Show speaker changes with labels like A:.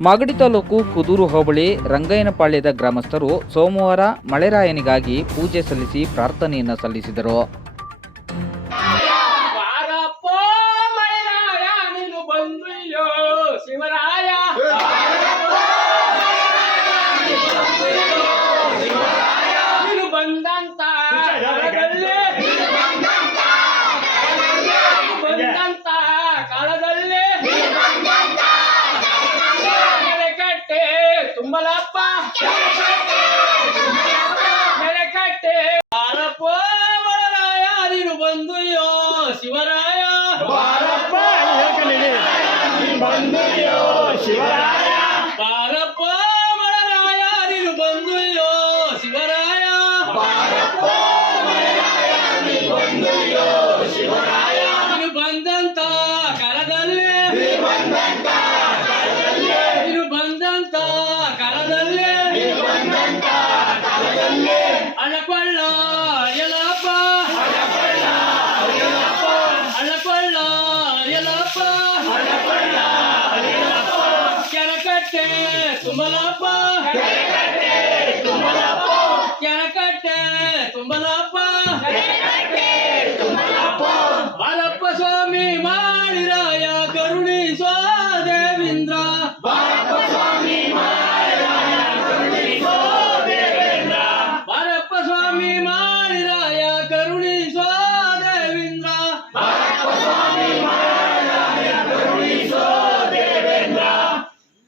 A: ಮಾಗಡಿ ತಾಲೂಕು ಕುದೂರು ಹೋಬಳಿ ರಂಗಯ್ಯನಪಾಳ್ಯದ ಗ್ರಾಮಸ್ಥರು ಸೋಮವಾರ ಮಳೆರಾಯನಿಗಾಗಿ ಪೂಜೆ ಸಲ್ಲಿಸಿ ಪ್ರಾರ್ಥನೆಯನ್ನು ಸಲ್ಲಿಸಿದರು.
B: ಶಿವರಾಯ. ತುಂಬಲಪ್ಪ ಯಾರಿರು ಬಂದು ಯೋ ನೀನು ಎಲ್ಲಪ್ಪ ಕೆರಕಟ್ಟೆ ತುಂಬಲಪ್ಪ ಕೆರಕಟ್ಟೆ ತುಂಬಲಪ್ಪ